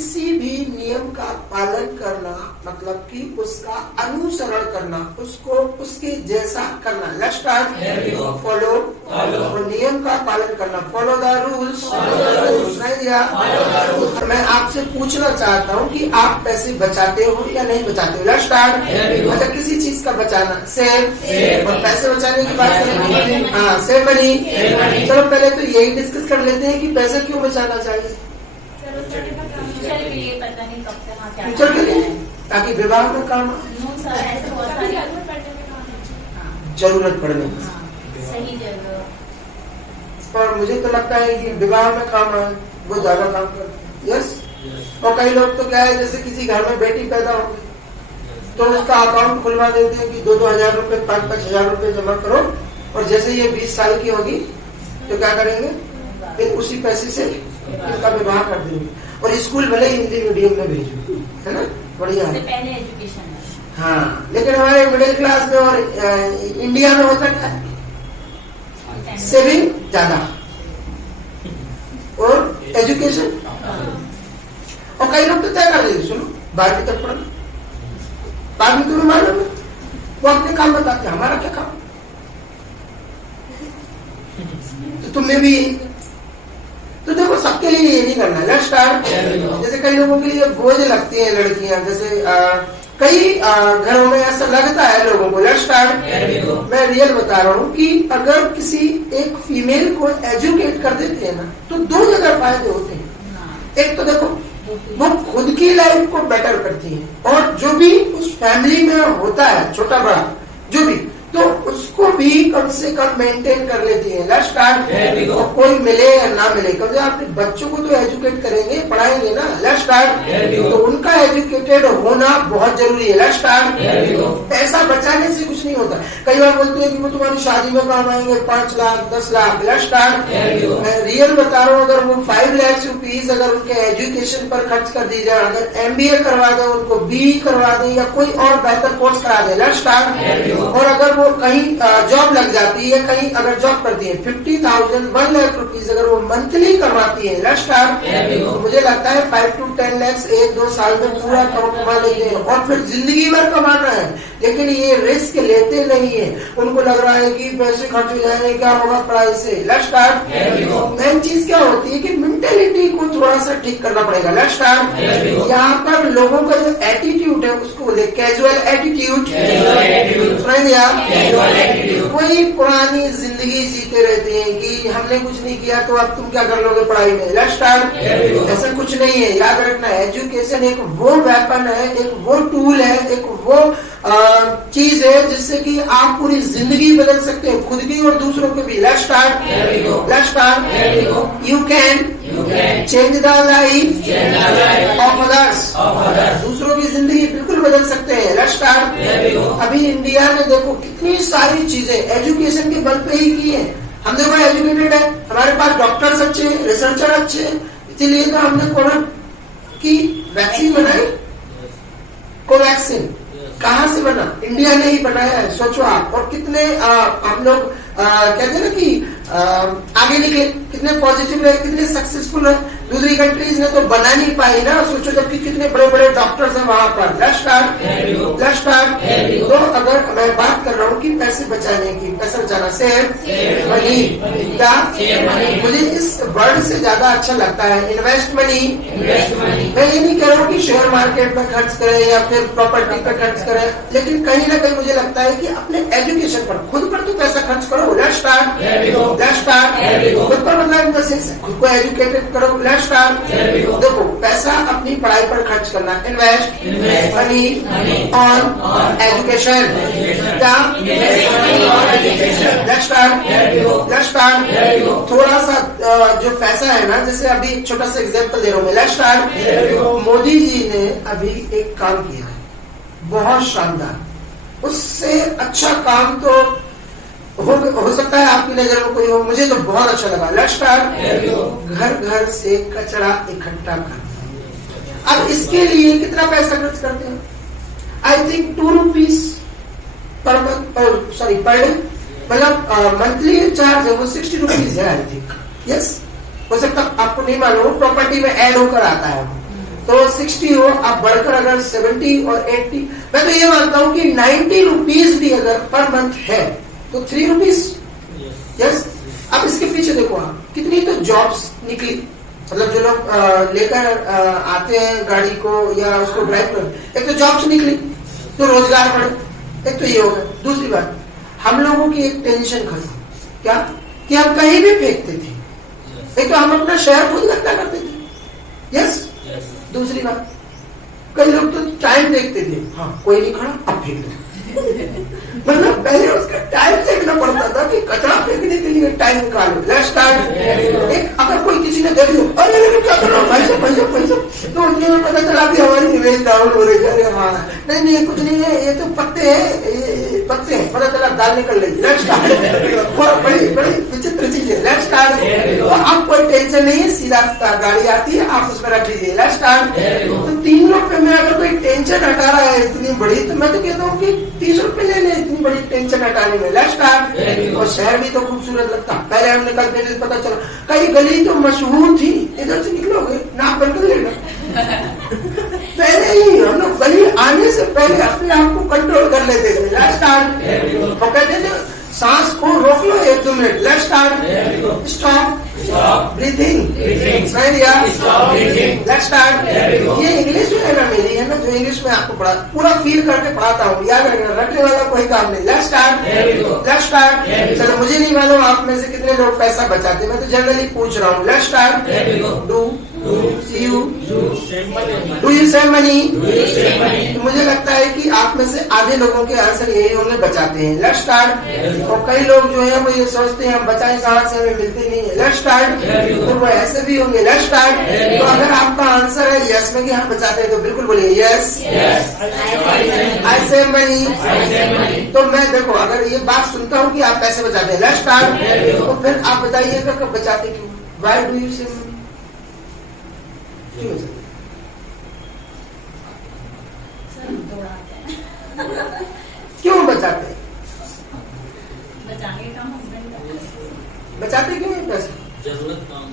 किसी भी नियम का पालन करना मतलब कि उसका अनुसरण करना, उसको उसके जैसा करना। Let's start. फॉलो, नियम का पालन करना, फॉलो द रूल्स। नहीं दिया। मैं आपसे पूछना चाहता हूँ कि आप पैसे बचाते हो या नहीं बचाते हो। Let's start. अच्छा, किसी चीज का बचाना, सेव। और पैसे बचाने की बात करेंगे, हाँ, सेव मनी। चलो पहले तो यही डिस्कस कर लेते हैं कि पैसे क्यों बचाना चाहिए। फ्यूचर के लिए, ताकि विवाह में काम, जरूरत पड़ने सही जगह। और मुझे तो लगता है कि विवाह में काम आए, वो ज्यादा काम करते हैं। यस। और कई लोग तो क्या है, जैसे किसी घर में बेटी पैदा हो गई तो उसका अकाउंट खुलवा देते हैं कि 2-2 हजार रुपए, 5-5 हजार रुपए जमा करो, और जैसे ये 20 साल की होगी तो क्या करेंगे, फिर उसी पैसे से इनका विवाह कर देंगे, और स्कूल भले हिंदी मीडियम में भेजो, है ना, बढ़िया है। पहले एजुकेशन है। हाँ, लेकिन हमारे मिडिल क्लास में और इंडिया में होता क्या है, सेविंग ज्यादा और एजुकेशन। और कई लोग तो तय कर देते, सुनो 12वीं तक पढ़ना, बाद में तुम्हें मालूम है, वो अपने काम बताते हैं, हमारा क्या काम। तो तुम्हें भी, तो देखो सबके लिए ये नहीं करना है। Let's start. जैसे कई लोगों के लिए बोझ लगती हैं लड़कियां, जैसे कई घरों में ऐसा लगता है लोगों को। Let's start. मैं रियल बता रहा हूँ कि अगर किसी एक फीमेल को एजुकेट कर देते हैं ना, तो 2 जगह फायदे होते हैं। एक तो देखो, वो खुद की लाइफ को बेटर करती है, और जो भी उस फैमिली में होता है, छोटा बड़ा जो भी, तो उसको भी कम से कम मेंटेन कर लेती है। Let's start. और कोई मिले या ना मिले, कम से कम अपने बच्चों को तो एजुकेट करेंगे, पढ़ाएंगे ना। Let's start. तो उनका एजुकेटेड होना बहुत जरूरी है। Let's start. पैसा बचाने से कुछ नहीं होता। कई बार बोलते हैं कि वो तुम्हारी शादी में काम आएंगे, 5 लाख 10 लाख। Let's start. मैं रियल बता रहा हूँ, अगर वो 5 लाख रुपीज अगर उनके एजुकेशन पर खर्च कर दी जाए, अगर MBA करवा दे, उनको BE करवा दे, या कोई और बेहतर कोर्स करा दे। Let's start. और अगर वो कहीं जॉब लग जाती है, कहीं अगर जॉब करती है, 50,000 1 लाख रुपीज अगर वो मंथली करवाती है, लेट्स स्टार्ट, तो मुझे लगता है 5 to 10 लाख 1-2 साल में पूरा कमा लेते हैं, और फिर जिंदगी भर कमाना है। लेकिन ये रिस्क लेते नहीं है, उनको लग रहा है कि पैसे खर्च हो जाएंगे, क्या होगा पढ़ाई से। Let's start. मेन चीज क्या होती है कि मेंटेलिटी को थोड़ा सा ठीक करना पड़ेगा। Let's start. यहाँ पर लोगों का जो एटीट्यूड है उसको बोले कैजुअल एटीट्यूड। वही पुरानी जिंदगी जीते रहते हैं कि हमने कुछ नहीं किया तो अब तुम क्या कर लोगे पढ़ाई में। Let's start. ऐसा कुछ नहीं है, याद रखना है, एजुकेशन एक वो वेपन है, एक वो टूल है, एक वो चीज है जिससे कि आप पूरी जिंदगी बदल सकते हैं, खुद की और दूसरों की भी। Let's start. Let's start. You can change the life of others. दूसरों की जिंदगी बिल्कुल बदल सकते हैं। Let's start. अभी इंडिया ने देखो कितनी सारी चीजें एजुकेशन के बल पे ही की है। हम देखो एजुकेटेड है, हमारे पास डॉक्टर्स अच्छे, रिसर्चर अच्छे, इसीलिए तो हमने कोविड की वैक्सीन बनाई। कोवैक्सीन कहाँ से बना, इंडिया ने ही बनाया है, सोचो आप। और कितने हम लोग कहते हैं ना कि आगे निकले, कितने पॉजिटिव रहे, कितने सक्सेसफुल रहे। दूसरी कंट्रीज ने तो बना नहीं पाई ना, सोचो, जबकि कितने बड़े बड़े डॉक्टर्स हैं वहां पर। Let's start. Let's start. तो अगर मैं बात कर रहा हूँ कि पैसे बचाने की, पैसा बचाना, सेव मनी, क्या मुझे इस वर्ड से ज्यादा अच्छा लगता है इन्वेस्ट मनी। मैं ये नहीं कह रहा हूँ कि शेयर मार्केट में खर्च करें या फिर प्रॉपर्टी पर खर्च करें, लेकिन कहीं ना कहीं मुझे लगता है कि अपने एजुकेशन पर, खुद पर तो पैसा खर्च करो। Let's start. Let's start. खुद पर मतलब खुद को एजुकेटेड करो। Let's start. देखो, पैसा अपनी पढ़ाई पर खर्च करना, इन्वेस्ट मनी ऑन एजुकेशन। क्या? Let's start. Let's start. थोड़ा सा जो पैसा है ना, जैसे अभी एक छोटा सा एग्जांपल दे रहा हूँ मैं। Let's start. मोदी जी ने अभी एक काम किया है बहुत शानदार, उससे अच्छा काम तो हो सकता है आपकी नजर में कोई हो, मुझे तो बहुत अच्छा लगा। Let's start. घर घर से कचरा इकट्ठा करना। अब इसके लिए कितना पैसा खर्च करते हैं? I think 2 rupees per month, sorry per day, मतलब मंथली चार्ज है वो 60 रुपीज है आई थिंक। यस, हो सकता आपको नहीं मालूम, प्रॉपर्टी में ऐड होकर आता है। तो 60 हो, अब बढ़कर अगर 70 और 80, मैं तो ये मानता हूं कि 90 रुपीज भी अगर पर मंथ है तो 3 रुपीज। यस, अब इसके पीछे देखो आप, कितनी तो जॉब्स निकली, मतलब जो लोग लेकर आते हैं गाड़ी को या उसको ड्राइव कर, एक तो जॉब्स निकली तो रोजगार बढ़े, एक तो ये हो गया। दूसरी बात, हम लोगों की एक टेंशन खत्म, क्या कि हम कहीं भी फेंकते थे, एक तो हम अपना शहर खुद गंदा करते थे। यस, दूसरी बात, कई लोग तो टाइम देखते थे, हाँ कोई नहीं खड़ा अब फेंक दो। मतलब पहले उसका टाइम देखना पड़ता था कि कचरा फेंकने के लिए टाइम निकालो। Let's start. एक अगर कोई किसी ने देख लिया, अरे क्या कर रहा हूँ, पैसे तो उनके में पता चला कि हमारी इमेज डाउन हो रही है। हाँ नहीं ये कुछ नहीं है, ये तो पत्ते हैं, ये पत्ते हैं, पता चला दाल निकल रही। Let's start. बड़ी बड़ी विचित्र चीज है। Let's start. अब कोई टेंशन नहीं है, सीधा गाड़ी आती है, आप उसमें रख लीजिए। Let's start. तो 3 रुपए में अगर कोई टेंशन हटा रहा है इतनी बड़ी, तो मैं तो कहता हूँ कि 30 रुपए ले ले इतनी बड़ी टेंशन हटाने में। Let's start. और शहर भी तो खूबसूरत लगता। पहले हम निकलते थे पता चला कई गली तो मशहूर थी, इधर से निकलोगे नाक बंद कर लेना। पहले ही हम लोग गली आने से पहले अपने आप को कंट्रोल कर लेते थे। Let's start. वो कहते थे सांस को रोक लो 1-2 minute. Let's start. Stop. Breathing. Let's start. ये इंग्लिश जो है ना मेरी, है ना, जो इंग्लिश में आपको पढ़ा पूरा फील करके पढ़ाता हूँ, याद रखना, रटने वाला कोई काम नहीं। Let's start. Let's start. चलो मुझे नहीं मालूम आप में से कितने लोग पैसा बचाते, मैं तो जनरली पूछ रहा हूँ। Let's start. Do you save money? मुझे लगता है कि आप में से आधे लोगों के आंसर यही होंगे, बचाते हैं। Let's start. और कई लोग जो है वो ये सोचते हैं हम बचाएं कहाँ से, हमें मिलती नहीं है। Let's start. तो वो ऐसे भी होंगे। Let's start. तो अगर आपका आंसर है यस में कि हम बचाते हैं, तो बिल्कुल बोलिए यस, आई सेव मनी। तो मैं देखो अगर ये बात सुनता हूँ कि आप पैसे बचाते हैं, लेट्स स्टार्ट, तो फिर आप बताइएगा कब बचाते क्यों? Why do you save money? क्यों बचाते? बचाते क्यों है पैसा? जरूरत काम।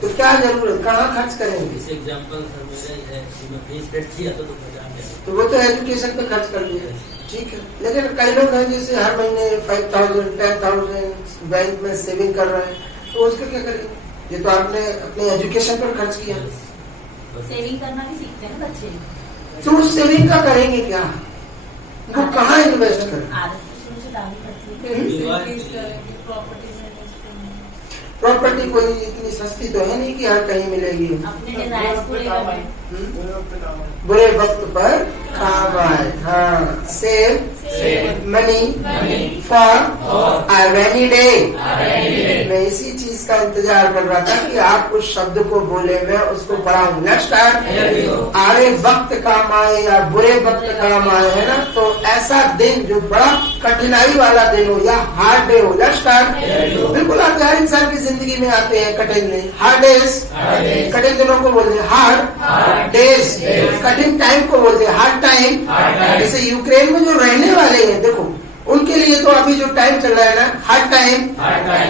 तो क्या जरूरत, कहाँ खर्च करेंगे? इस एग्जाम्पल सर मेरा है कि मैं फीस पेड किया तो बचा। तो वो तो एजुकेशन पे खर्च कर दिया, ठीक है। लेकिन कई लोग हैं जैसे हर महीने 5,000 10,000 बैंक में सेविंग कर रहे हैं, तो उसका क्या करेंगे? ये तो आपने अपने एजुकेशन पर खर्च किया। सेविंग करना भी सीखते हैं बच्चे। तो उस सेविंग का करेंगे क्या? वो कहाँ इन्वेस्ट करें? प्रॉपर्टी कोई इतनी सस्ती तो है नहीं कि हर कहीं मिलेगी। अपने डिजायर्स पूरे करने। बुरे वक्त पर काम आए। हाँ, save money for a rainy day। मैं इसी चीज का इंतजार कर रहा था कि आप उस शब्द को बोले, मैं उसको पढ़ाऊं। Let's start. आरे वक्त काम आए या बुरे वक्त काम आए, है ना, तो ऐसा दिन जो बड़ा कठिनाई वाला दिन हो या हार्ड डे हो। Let's start. बिल्कुल आते, हर इंसान की जिंदगी में आते हैं कठिन दिन। हार्ड डेज, कठिन दिनों को बोलते हैं हार्ड डेज। कठिन टाइम को बोलते हैं हार्ड टाइम। जैसे यूक्रेन में जो रहने वाले हैं, देखो उनके लिए तो अभी जो टाइम चल रहा है ना, हार्ड टाइम,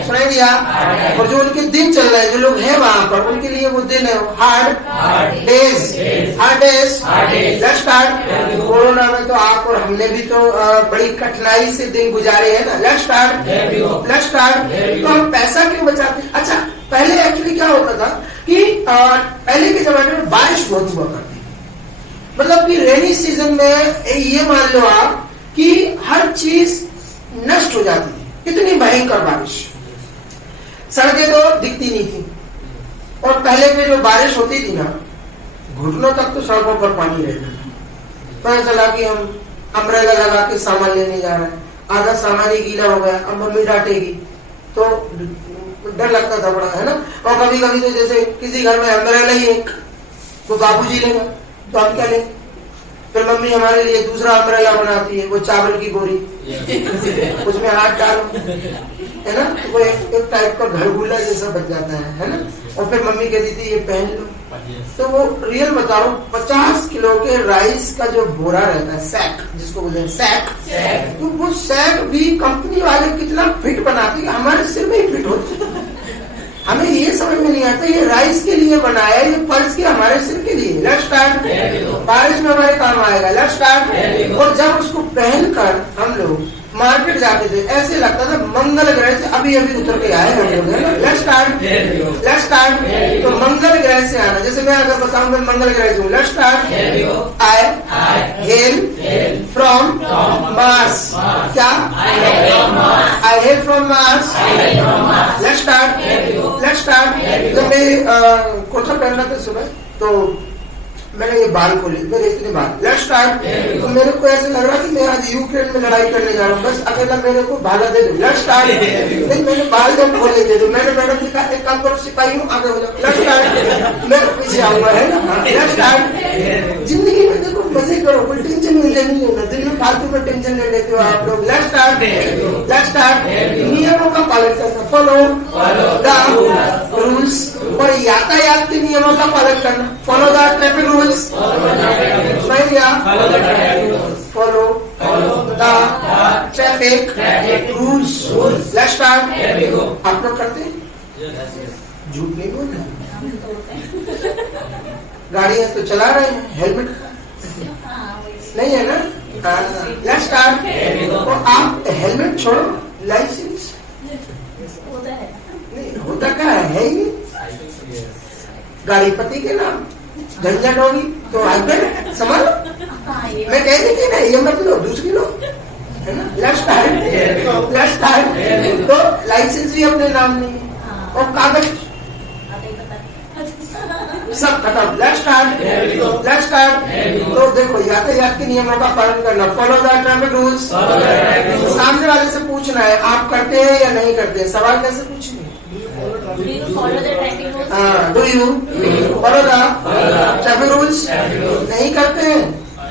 सुनाई दिया। और जो उनके दिन चल रहे हैं, जो लोग हैं वहां पर, उनके लिए वो दिन है hard days. Hard days. Let's start. Corona में तो आप और हमने भी तो बड़ी कठिनाई से दिन गुजारे हैं ना। Let's start. Let's start. तो हम पैसा क्यों बचाते? अच्छा, पहले एक्चुअली क्या होता था कि पहले के जमाने में बारिश बहुत हुआ करती, मतलब कि रेनी सीजन में ये मान लो आप कि हर चीज नष्ट हो जाती थी, इतनी भयंकर बारिश, सड़कें तो दिखती नहीं थी। और पहले में जो बारिश होती थी ना, घुटनों तक तो सड़कों पर पानी रहता था। पता चला कि हम अम्ब्रेला लगा के सामान लेने जा रहे हैं, आधा सामान ही गीला हो गया, अब मम्मी डांटेगी, तो डर लगता था बड़ा, है ना। और कभी कभी तो जैसे किसी घर में अम्ब्रेला ही एक, तो बाबूजी लेगा, तो हम क्या लेंगे? फिर मम्मी हमारे लिए दूसरा अम्ब्रेला बनाती है, वो चावल की बोरी, उसमें हाथ डालो, है ना, तो वो एक टाइप का घरगुल्ला जैसा बच जाता है ना। और फिर मम्मी कहती थी ये पहन लो। तो वो रियल बताओ, 50 किलो के राइस का जो बोरा रहता है, सैक जिसको बोलते हैं, सैक, तो वो सैक भी कंपनी वाले कितना फिट बनाते हैं, हमारे सिर में ही फिट होते हैं। हमें ये समझ में नहीं आता ये राइस के लिए बनाया है, ये फर्ज के हमारे सिर के लिए। Let's start. बारिश में हमारे काम आएगा। Let's start. और जब उसको पहनकर हम लोग मार्केट जाते थे ऐसे लगता था मंगल ग्रह से अभी अभी उतर के आए हम लोग, है ना। Let's start. Let's start. तो मंगल ग्रह से आना, जैसे मैं अगर बताऊं मैं मंगल ग्रह से हूँ। Let's start. I hail from Mars. क्या? I hail from Mars. Let's start. Let's start. जब मैं कोठा पहन रहा था सुबह तो मैंने ये बाल खोले, मेरे इतने बाल। Let's start. तो मेरे को ऐसे लग रहा कि मैं आज यूक्रेन में लड़ाई करने जा रहा हूँ, बस अकेला मेरे को भागा दे दो। Let's start. लेकिन मैंने बाल जब खोले थे तो मैंने मैडम से कहा एक काम करो सिपाही हूँ आगे हो जाओ। Let's start. मैं पीछे आऊंगा, है ना। Let's start. जिंदगी में देखो मजे करो, कोई टेंशन नहीं लेना। दिन में फालतू में टेंशन ले लेते हो आप लोग। Let's start. Let's start. नियमों का पालन करना, फॉलो द रूल्स। और यातायात के नियमों का पालन करना, follow the traffic rules. Follow the traffic rules. Let's start. आप लोग करते हैं? झूठ नहीं बोल रहे। गाड़ियां तो चला रहे हैं, हेलमेट नहीं है ना। Let's start. तो आप हेलमेट छोड़ो, लाइसेंस होता है नहीं होता, क्या है ये गाड़ी पति के नाम, झंझट होगी तो हस्बैंड संभालो। मैं कह रही थी ना ये मत लो, दूसरी लो, है ना। Let's start. Let's start. तो लाइसेंस भी अपने नाम नहीं है और कागज सब खत्म। Let's start. Let's start. तो देखो यातायात के नियमों का पालन करना, फॉलो द ट्रैफिक रूल्स। सामने वाले से पूछना है आप करते हैं या नहीं करते, सवाल कैसे पूछेंगे? Do you follow the traffic rules? नहीं करते हैं।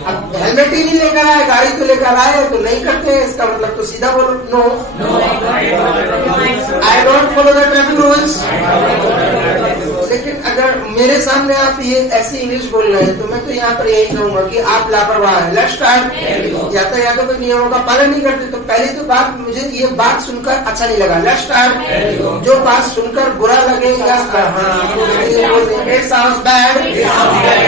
अब हेलमेट ही नहीं लेकर आए, गाड़ी तो लेकर आए तो नहीं करते हैं, इसका मतलब तो सीधा बोलो no, I don't follow the traffic rules. लेकिन अगर मेरे सामने आप ये ऐसी इंग्लिश बोल रहे हैं तो मैं तो यहाँ पर यही कहूंगा कि आप लापरवाह है। Let's start. यातायातों के नियमों का पालन नहीं करते तो पहली तो बात मुझे ये बात सुनकर अच्छा नहीं लगा। Let's start. जो बात सुनकर बुरा लगे या इट साउंड्स बैड,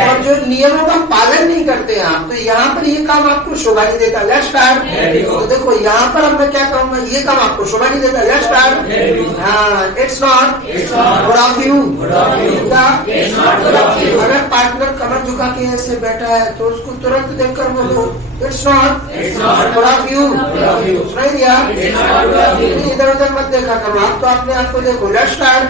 और जो नियमों का पालन नहीं करते आप तो यहाँ पर ये काम आपको शोभा नहीं देता। Let's start. तो देखो यहाँ पर अब मैं क्या कहूँगा, ये काम आपको शोभा नहीं देता। Let's start. हाँ, it's not good of you. अगर पार्टनर कमर झुका के ऐसे बैठा है तो उसको तुरंत देखकर बोलो it's not good of you. सुनाई दिया? इधर उधर मत देखा करो, आप तो अपने आप को देखो। Let's start.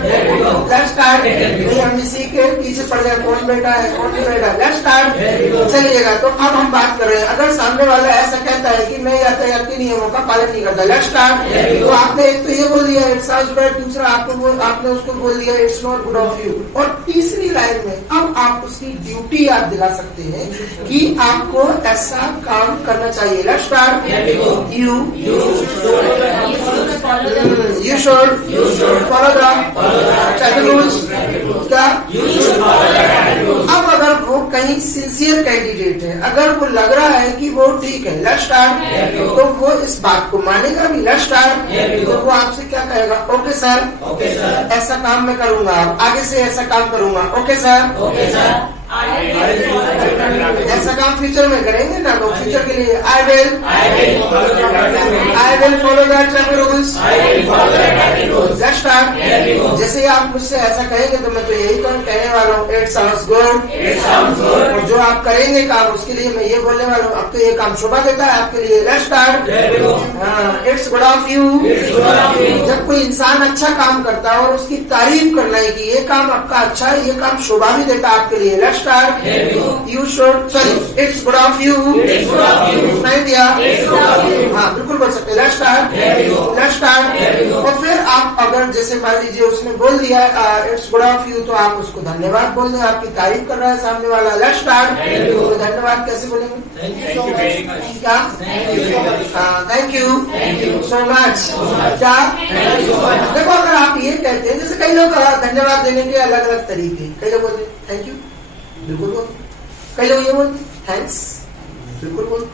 Let's start. नहीं हम इसी के पीछे पड़ जाए कौन बैठा है कौन नहीं बैठा। Let's start. चलिएगा तो अब हम बात कर रहे हैं, अगर सामने वाला ऐसा कहता है कि मैं यातायात के नियमों का पालन नहीं करता। Let's start. तो आपने एक तो ये बोल दिया इट्स साउंड्स बैड, दूसरा आपने उसको बोल दिया it's not good of you, और तीसरी लाइन में अब आप उसकी ड्यूटी याद दिला सकते हैं कि आपको ऐसा काम करना चाहिए। Let's start. You should follow the traffic rules. क्या? अब अगर वो कहीं सिंसियर कैंडिडेट है, अगर वो लग रहा है कि वो ठीक है, लेट्स स्टार्ट, तो वो इस बात को मानेगा भी। Let's start. तो वो आपसे क्या कहेगा? ओके सर, ऐसा काम मैं करूंगा, आगे से ऐसा काम करूंगा। Okay sir. ऐसा काम फ्यूचर में करेंगे ना, तो फ्यूचर के लिए I will follow the traffic rules. Let's start. जैसे ही आप मुझसे ऐसा कहेंगे तो मैं तो यही कहने वाला हूँ इट साउंड्स गुड। और जो आप करेंगे काम उसके लिए मैं ये बोलने वाला हूँ अब तो ये काम शोभा देता है आपके लिए। Let's start. It's good of you. जब कोई इंसान अच्छा काम करता है और उसकी तारीफ करना है कि ये काम आपका अच्छा है, ये काम शोभा भी देता है आपके लिए। Let's start. You should, sorry, it's good of you. नहीं दिया? हाँ बिल्कुल बोल सकते। Let's start. Let's start. और फिर आप अगर जैसे मान लीजिए उसने बोल दिया इट्स गुड ऑफ यू तो आप उसको धन्यवाद बोल दें, आपकी तारीफ कर रहा है सामने वाला। Let's start. तो धन्यवाद कैसे बोलेंगे? क्या? Thank you so much. क्या? देखो अगर आप ये कहते हैं, जैसे कई लोग धन्यवाद देने के अलग अलग तरीके, कई लोग बोलते थैंक यू, बिल्कुल बोलते, कई लोग ये बोलते थैंक्स, बिल्कुल बोलते,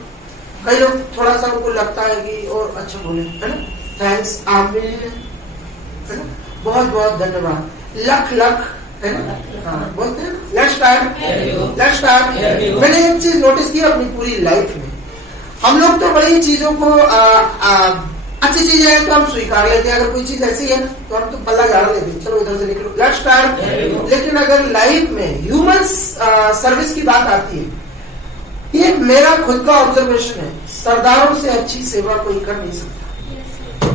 कई लोग थोड़ा सा उनको लगता है कि और अच्छा बोले, है ना, थैंक्स आप मिल है ना। बहुत बहुत धन्यवाद। लख लख है ना, हाँ बोलते हैं लेट्स स्टार्ट। मैंने एक चीज नोटिस की अपनी पूरी लाइफ में, हम लोग तो बड़ी चीजों को अच्छी चीज है तो हम स्वीकार लेते हैं, अगर कोई चीज ऐसी है तो हम तो पल्ला झाड़ लेते हैं, चलो इधर से निकलो लेट्स स्टार्ट। लेकिन अगर लाइफ में ह्यूमन सर्विस की बात आती है, ये मेरा खुद का ऑब्जर्वेशन है, सरदारों से अच्छी सेवा कोई कर नहीं सकता।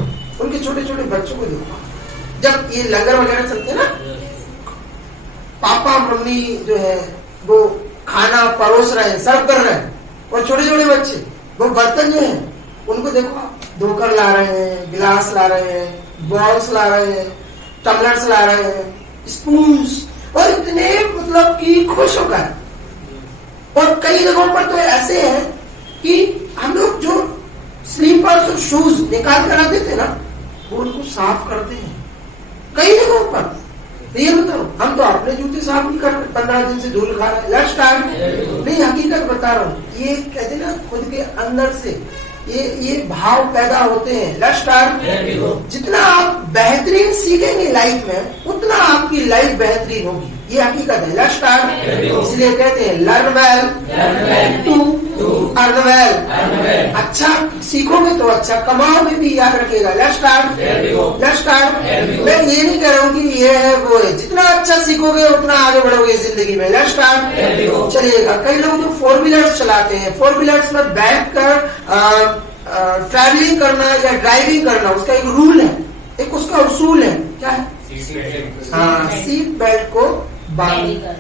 उनके छोटे छोटे बच्चों को देखो, जब ये लंगर वगैरह चलते हैं ना, पापा मम्मी जो है वो खाना परोस रहे हैं, सर्व कर रहे हैं, और छोटे छोटे बच्चे वो बर्तन जो है उनको देखो, धोकर ला रहे हैं, गिलास ला रहे हैं, बॉल्स ला रहे हैं, टम्बलर्स ला रहे हैं, स्पून्स, और इतने मतलब कि खुश होकर। और कई जगहों पर तो ऐसे है कि हम लोग जो स्लीपर्स और शूज निकाल कर आते थे ना, वो उनको साफ करते हैं कई जगहों पर। ये बताओ, हम तो अपने जूते साफ नहीं कर रहे, 15 दिन से धूल खा रहे हैं। Let's start. नहीं, हकीकत बता रहा हूँ, ये कहते हैं ना खुद के अंदर से ये भाव पैदा होते हैं। Let's start. जितना आप बेहतरीन सीखेंगे लाइफ में, उतना आपकी लाइफ बेहतरीन होगी, ये हकीकत है। Let's start. इसलिए कहते हैं learn well to earn well. अच्छा सीखोगे तो अच्छा कमाओगे भी, याद रखिएगा। Let's start. मैं ये नहीं कह रहा हूँ कि ये है वो है, जितना अच्छा सीखोगे उतना आगे बढ़ोगे जिंदगी में। Let's start. चलिएगा, कई लोग जो 4 व्हीलर्स चलाते हैं, 4 व्हीलर्स में बैठ कर ट्रैवलिंग करना या ड्राइविंग करना, उसका एक रूल है, एक उसका उसूल है, क्या है? हाँ, सीट बेल्ट को बांधना।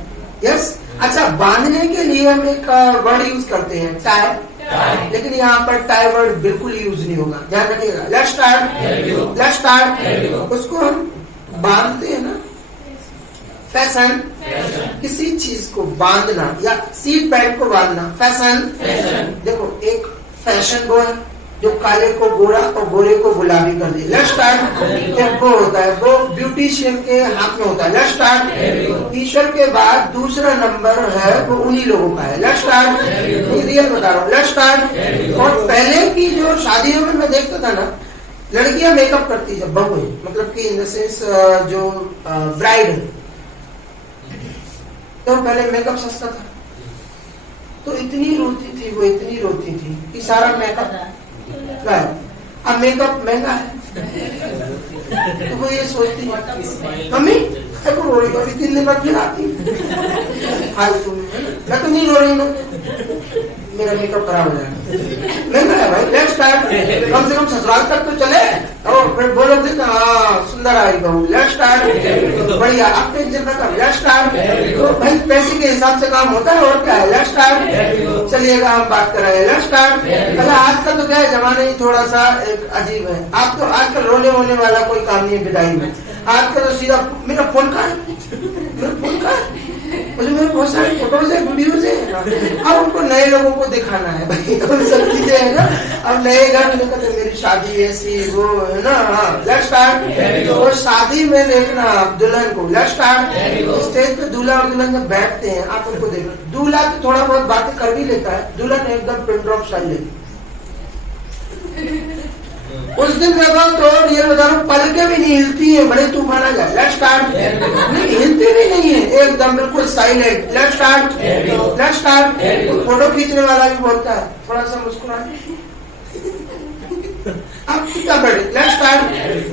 यस। अच्छा, बांधने के लिए हम एक वर्ड यूज करते हैं, टाई, लेकिन यहाँ पर टाई वर्ड बिल्कुल यूज नहीं होगा, ध्यान रखिएगा। Let's start. उसको हम बांधते हैं ना, फैशन, किसी चीज को बांधना या सीट बेल्ट को बांधना, फैशन। देखो, एक फैशन वो है जो काले को गोरा और गोरे को गुलाबी कर दे। Let's start. एक वो होता है, वो ब्यूटिशियन के हाथ में होता है। Let's start. ईश्वर के बाद दूसरा नंबर है वो उन्हीं लोगों का है। Let's start. रियल बता रहा हूँ। Let's start. और पहले की जो शादियों में मैं देखता था ना, लड़कियां मेकअप करती जब बहू, मतलब कि इन द सेंस जो ब्राइड है, तो पहले मेकअप सस्ता था, तो इतनी रोती थी वो, इतनी रोती थी कि सारा मेकअप, अब मेकअप महंगा है, तो वो ये सोचती है मम्मी को रो रही हो, 3 दिन बाद फिर आती मैं तो नहीं रो रही हूँ, मेरा मेकअप खराब हो जाएगा। महंगा है भाई। Let's start. कम से कम ससुराल तक तो चले, और फिर बोलोगे तो हाँ सुंदर आई बहू। Let's start. बढ़िया, आप टेंशन ना कर। Let's start. तो भाई पैसे के हिसाब से काम होता है, और क्या है। Let's start. चलिएगा, हम बात कर रहे हैं। Let's start. पहले आज का तो क्या है, जमाना ही थोड़ा सा एक अजीब है। आप तो आजकल रोने वोने वाला कोई काम नहीं है विदाई में। आजकल तो सीधा मेरा फोन का है, मेरा फोन का है, मुझे मेरे बहुत सारे फोटोज है, वीडियोज है। अब उनको नए लोगों को दिखाना है भाई, तो सब चीजें है ना। अब नए घर में कहते मेरी शादी ऐसी वो है ना। Let's start. और शादी में देखना दुल्हन को। Let's start. स्टेज पे दूल्हा और दुल्हन जब बैठते हैं, आप उनको देखना, दूल्हा तो थोड़ा बहुत बातें कर भी लेता है, दुल्हन एकदम पिन ड्रॉप स्टाइल लेती। उस दिन देखो तो ये बता रहा हूँ, पलके भी नहीं हिलती है, बड़े तूफान आ जाए। Let's start. नहीं, हिलती भी नहीं है, एकदम बिल्कुल silent. Let's start. Let's start. Photo खींचने वाला भी बोलता है थोड़ा सा मुस्कुराए, आप कितना बड़े। Let's start.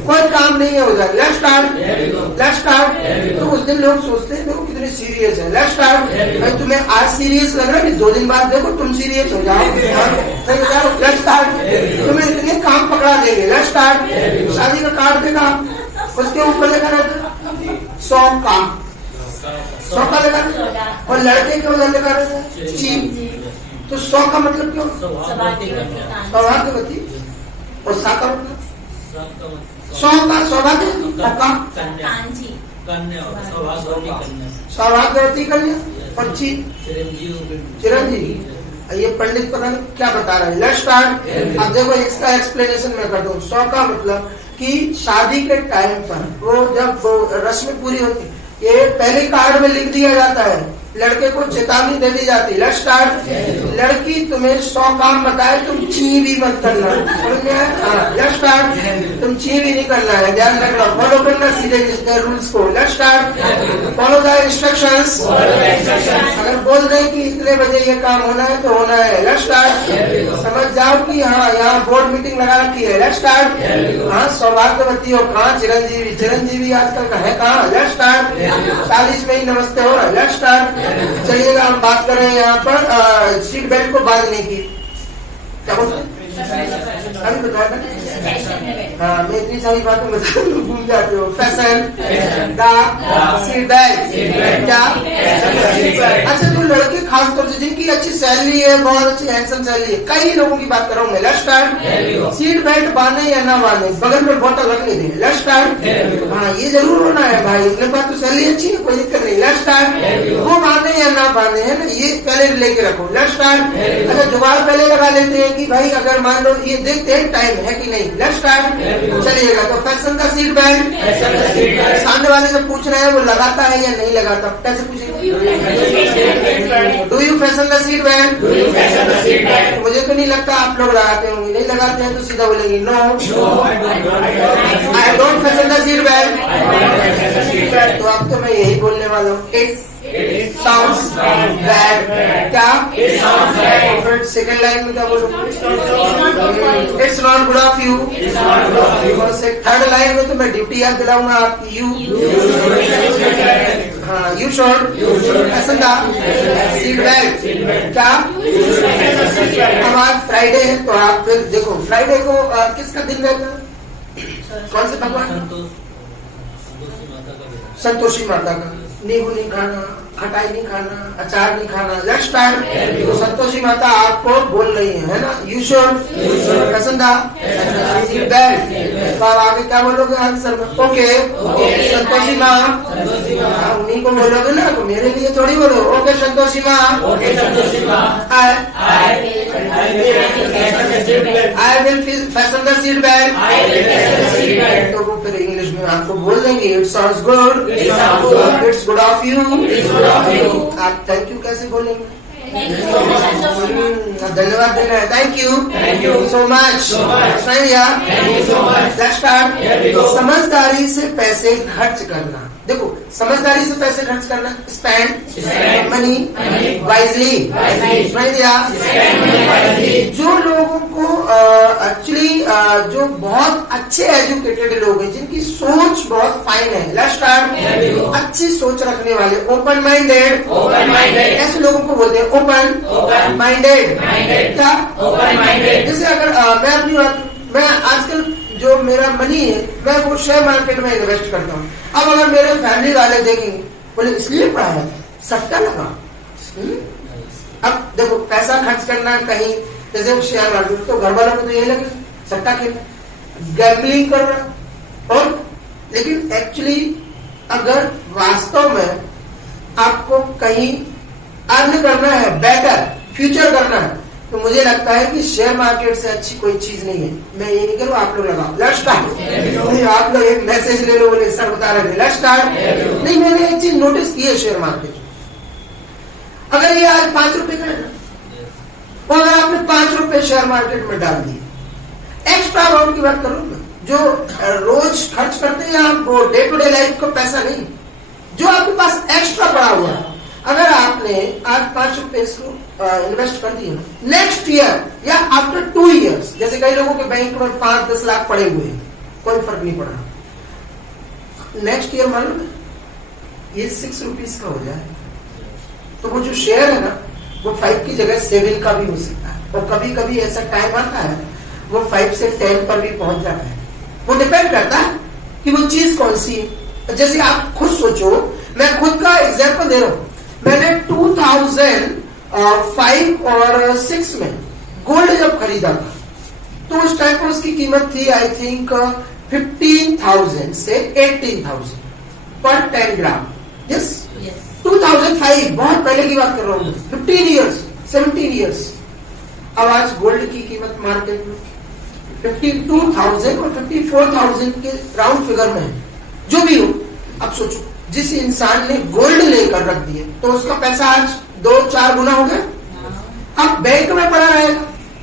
कोई काम नहीं है उधर। Let's start. Let's start. तो उस दिन लोग सोचते हैं देखो कितने सीरियस है। Let's start. भाई तुम्हें आज सीरियस लग रहा है, 2 दिन बाद देखो तुम सीरियस हो जाओ। Let's start. तुम्हें इतने काम पकड़ा देंगे। Let's start. शादी का कार्ड देगा, उसके ऊपर लिखा रहता 100 का, 100 का लगा, और लड़के के उधर लिखा रहता चीप। तो 100 का मतलब क्यों? सौभाग्यवती। और सा का मतलब 100 का सौभाग्य, और का सौभाग्यवती कन्या, और चिरंजीवी। ये पंडित पता नहीं क्या बता रहे हैं। Let's start. अब देखो इसका एक्सप्लेनेशन मैं कर दूं। 100 का मतलब कि शादी के टाइम पर वो जब वो रस्म पूरी होती, ये पहले कार्ड में लिख दिया जाता है, लड़के को चेतावनी दे दी जाती। Let's start. लड़की तुम्हें 100 काम बताए, तुम ची भी मत करना, समझ में आया? Let's start. तुम ची भी नहीं करना है, ध्यान रखना, फॉलो करना सीधे रूल्स को। Let's start. Follow the instructions. अगर बोल रहे कि इतने बजे ये काम होना है तो होना है। Let's start. समझ जाओ कि हाँ यहाँ बोर्ड मीटिंग लगा रखी है। Let's start. हाँ सौभाग्यवती हो, कहाँ चिरंजीवी? चिरंजीवी आजकल का है कहाँ? Let's start. 40 में ही नमस्ते हो रहा है। Let's start. चलिएगा हम बात कर रहे हैं यहाँ पर सीट बेल्ट को बांधने की। क्या बोलते हैं? अभी बताया था। हाँ मैं इतनी सारी बातें बता भूल जाते हो। Fashion the seat belt. क्या? अच्छा तो लड़के खासतौर से जिनकी अच्छी सैलरी है, बहुत अच्छी हैंडसम सैलरी है, कई लोगों की बात कर रहा हूँ मैं। Let's start. सीट बेल्ट बांधे या ना बांधे, बगल में बोतल रख लेते हैं। Let's start. हाँ ये जरूर होना है भाई, अपने पास तो सैलरी अच्छी है, कोई दिक्कत नहीं। Let's start. वो बांधे या ना बांधे है ना, ये पहले लेके रखो। Let's start. अच्छा जुगाड़ पहले लगा लेते हैं कि भाई अगर मान लो ये देखते हैं टाइम है कि नहीं। Let's start. चलिएगा तो फैशन का सीट बेल्ट। सामने वाले से पूछ रहे हैं वो लगाता है या नहीं लगाता, कैसे पूछेंगे? Do you fashion the seat belt? मुझे तो नहीं लगता आप लोग लगाते होंगे। नहीं लगाते हैं तो सीधा बोलेंगे no I don't fasten the seat belt. तो अब तो मैं यही बोलने वाला हूँ, इट साउंड्स बैड। क्या? फिर सेकेंड लाइन में क्या बोलूँ? It's not good of you. और थर्ड लाइन में तो मैं ड्यूटी याद दिलाऊंगा आपकी, यू हाँ you should fashion the seat belt. क्या? अब आज फ्राइडे है तो आप फिर देखो फ्राइडे को किसका दिन रहेगा? कौन से भगवान? संतोषी माता का। नींबू नहीं खाना, खटाई नहीं खाना, अचार नहीं खाना। Let's start. तो संतोषी माता आपको बोल रही है ना, you should fashion the seat belt. तो आप आगे क्या बोलोगे आंसर में? ओके संतोषी माँ। उन्हीं को बोलोगे ना, तो मेरे लिए थोड़ी बोलो। ओके संतोषी माँ। I will fashion the seat belt. तो वो फिर इंग्लिश में आपको बोल देंगे it sounds good, it's good of you. आप थैंक यू कैसे बोलेंगे? धन्यवाद देना है, thank you so much. Let's start. समझदारी से पैसे खर्च करना। देखो समझदारी से पैसे खर्च करना, स्पेंड मनी वाइजली। समझ दिया? जो लोगों को एक्चुअली जो बहुत अच्छे एजुकेटेड लोग हैं, जिनकी सोच बहुत फाइन है। Let's start. अच्छी सोच रखने वाले, ओपन माइंडेड। ऐसे लोगों को बोलते हैं ओपन माइंडेड। क्या? जैसे अगर मैं अपनी बात, मैं आजकल जो मेरा मनी है मैं वो शेयर मार्केट में इन्वेस्ट करता हूँ। अब अगर मेरे फैमिली वाले देखेंगे, बोले इसलिए पढ़ाया था, सट्टा लगा। अब देखो पैसा खर्च करना कहीं, जैसे शेयर मार्केट, तो घर वालों को तो यही लगे सट्टा खेल, गैम्बलिंग कर रहा। और लेकिन एक्चुअली अगर वास्तव में आपको कहीं अर्न करना है, बेटर फ्यूचर करना है, तो मुझे लगता है कि शेयर मार्केट से अच्छी कोई चीज नहीं है। मैं ये नहीं करूँ, आप लोग लगाओ। Let's start. आप लोग एक मैसेज ले लो, बोले सर बता रहे थे। Let's start. नहीं मैंने एक चीज नोटिस की है शेयर मार्केट, अगर ये आज 5 रुपए का है ना, और अगर आपने 5 रुपए शेयर मार्केट में डाल दिए, एक्स्ट्रा अमाउंट की बात करूँ मैं, जो रोज खर्च करते हैं आप, वो डे टू डे लाइफ का पैसा नहीं, जो आपके पास एक्स्ट्रा पड़ा हुआ है, अगर आपने आज 5 रुपए इसको इन्वेस्ट कर दिए, नेक्स्ट ईयर या आफ्टर 2 इयर्स, जैसे कई लोगों के बैंक में 5-10 लाख पड़े हुए हैं, कोई फर्क नहीं पड़ रहा, नेक्स्ट ईयर मालूम है ये 6 रुपीज का हो जाए, तो वो जो शेयर है ना, वो 5 की जगह 7 का भी हो सकता है। और कभी कभी ऐसा टाइम आता है वो 5 से 10 पर भी पहुंच जाता है। वो डिपेंड करता है कि वो चीज कौन सी है। जैसे आप खुद सोचो, मैं खुद का एग्जांपल दे रहा हूं, मैंने 2005 और 6 में गोल्ड जब खरीदा था, तो उस टाइम पर उसकी कीमत थी आई थिंक 15,000 से 18,000 पर 10 ग्राम। यस 2005, बहुत पहले की बात कर रहा हूँ, 15 इयर्स 17 इयर्स। अब आज गोल्ड की कीमत मार्केट में 52,000 और 54,000 के राउंड फिगर में है। जो भी हो, अब सोचो जिस इंसान ने गोल्ड लेकर रख दिए तो उसका पैसा आज 2-4 गुना हो गया। अब अब बैंक में पड़ा रहेगा,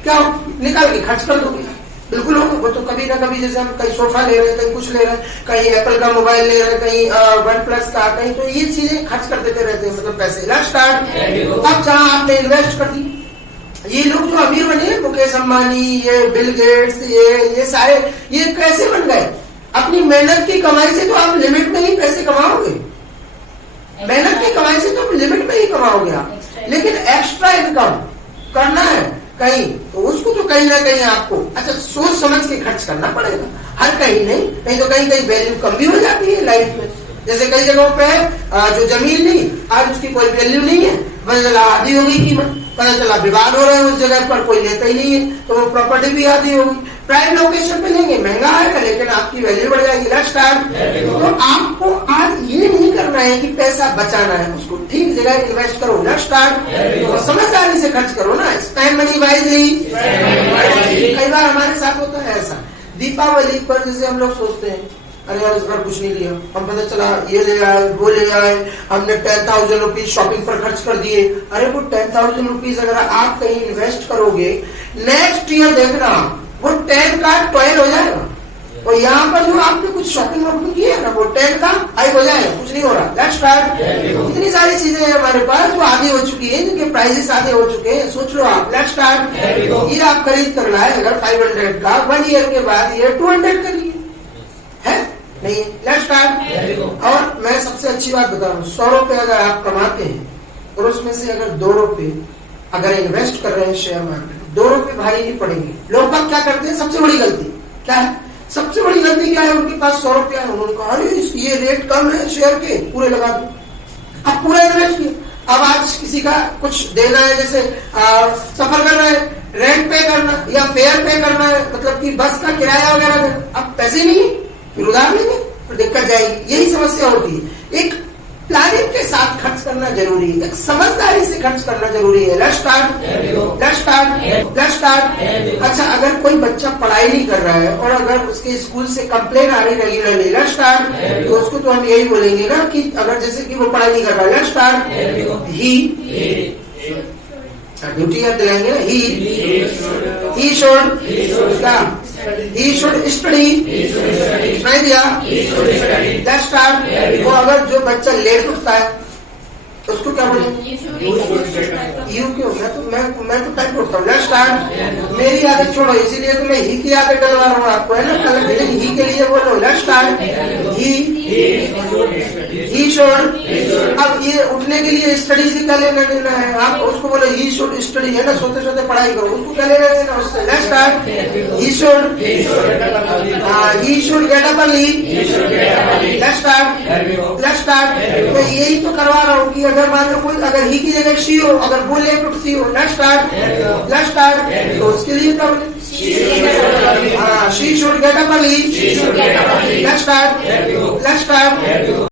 क्या हो? निकाल के खर्च कर दोगे, बिल्कुल होगा। वो तो कभी ना कभी, जैसे हम कहीं सोफा ले रहे हैं, कहीं कुछ ले रहे हैं, कहीं एप्पल का मोबाइल ले रहे हैं, कहीं OnePlus का, कहीं, तो ये चीजें खर्च कर देते रहते हैं, मतलब पैसे। Let's start. अब जहां आपने इन्वेस्ट कर दी, ये लोग जो अमीर बने, मुकेश अंबानी, ये बिल गेट्स, ये सारे, ये कैसे बन गए? अपनी मेहनत की कमाई से तो आप लिमिट में ही पैसे कमाओगे, मेहनत की कमाई से तो आप लिमिट में ही कमाओगे आप, लेकिन एक्स्ट्रा इनकम करना है कहीं, तो उसको तो कहीं ना कहीं आपको अच्छा सोच समझ के खर्च करना पड़ेगा। हर कहीं नहीं तो कहीं कहीं वैल्यू कम भी हो जाती है लाइफ में। जैसे कई जगहों पे जो जमीन नहीं, आज उसकी कोई वैल्यू नहीं है, पता चला आधी होगी कीमत, पता चला विवाद हो रहा है उस जगह पर, कोई लेता ही नहीं है, तो वो प्रॉपर्टी भी आधी होगी। प्राइम लोकेशन पे लेंगे, महंगा आएगा, लेकिन आपकी वैल्यू बढ़ जाएगी। Let's start. तो आपको आज ये नहीं करना है कि पैसा बचाना है, उसको ठीक जगह इन्वेस्ट करो। Let's start. तो समझदारी से खर्च करो ना, स्पेंड मनी वाइजली। कई बार हमारे साथ होता है ऐसा, दीपावली पर जैसे हम लोग सोचते हैं, अरे यार इस बार कुछ नहीं लिया, हम पता चला ये ले आए, वो ले आए, हमने 10,000 रुपीज शॉपिंग पर खर्च कर दिए। अरे वो 10,000 रुपीज अगर आप कहीं इन्वेस्ट करोगे, नेक्स्ट ईयर देखना वो 10 का 12 हो जाएगा, और यहाँ पर जो आपने कुछ शॉपिंग वॉपिंग की है ना, वो 10 का 5 हो जाएगा, कुछ नहीं हो रहा। Let's start. इतनी सारी चीजें हैं हमारे पास जो आधी हो चुकी है, जिनके प्राइसेस आधे हो चुके हैं, सोच लो आप। Let's start. ये आप खरीद कर लाए अगर 500 का, 1 ईयर के बाद ये 200 का लिए है नहीं। Let's start. और मैं सबसे अच्छी बात बता रहा हूँ, 100 रुपए अगर आप कमाते हैं और उसमें से अगर 2 रुपए अगर इन्वेस्ट कर रहे हैं शेयर मार्केट, 2 रुपए भारी नहीं पड़ेंगे। लोग बात क्या करते हैं, सबसे बड़ी गलती क्या है? सबसे बड़ी गलती क्या है? उनके पास 100 रुपया है, उन्होंने कहा अरे ये रेट कम है शेयर के, पूरे लगा दो। अब पूरा इन्वेस्ट किया, अब आज किसी का कुछ देना है, जैसे सफर कर रहे हैं, रेंट पे करना या फेयर पे करना है, मतलब कि बस का किराया वगैरह देना, अब पैसे नहीं है, फिर उधार लेंगे तो दिक्कत जाएगी। यही समस्या होती है। एक प्लानिंग के साथ खर्च करना जरूरी है, एक समझदारी से खर्च करना जरूरी है। Let's start. Let's start. Let's start. अच्छा, अगर कोई बच्चा पढ़ाई नहीं कर रहा है और अगर उसके स्कूल से कंप्लेन आ रही रेगुलरली, लेट्स स्टार्ट, तो उसको तो हम यही बोलेंगे ना कि अगर जैसे कि वो पढ़ाई नहीं कर रहा है, लेट्स स्टार्ट। ही ड्यूटी याद दिलाएंगे ना, ही शुड क्या, ही शुड स्टडी, नहीं दिया। Let's start. वो अगर जो बच्चा लेट उठता है तो उसको क्या बोलेंगे? यू क्यों? मैं तो टाइम उठता हूँ। Let's start. मेरी आदत छोड़ो, इसीलिए तो मैं ही की आदत डलवा रहा हूँ आपको, है ना, कल के दिन ही के लिए बोलो। Let's start. He should. अब ये उठने के लिए स्टडी से क्या लेना देना है? आप उसको बोलो ही शुड स्टडी, है ना, सोते सोते पढ़ाई करो, उसको क्या लेना देना उससे? Let's start. He should get up early. Let's start. Let's start. मैं यही तो करवा रहा हूँ कि अगर मान लो कोई अगर ही की जगह शी हो, अगर वो लेट उठती हो, लेट्स स्टार्ट। Let's start. तो उसके लिए क्या बोले? She should get up early. Let's start. Let's start.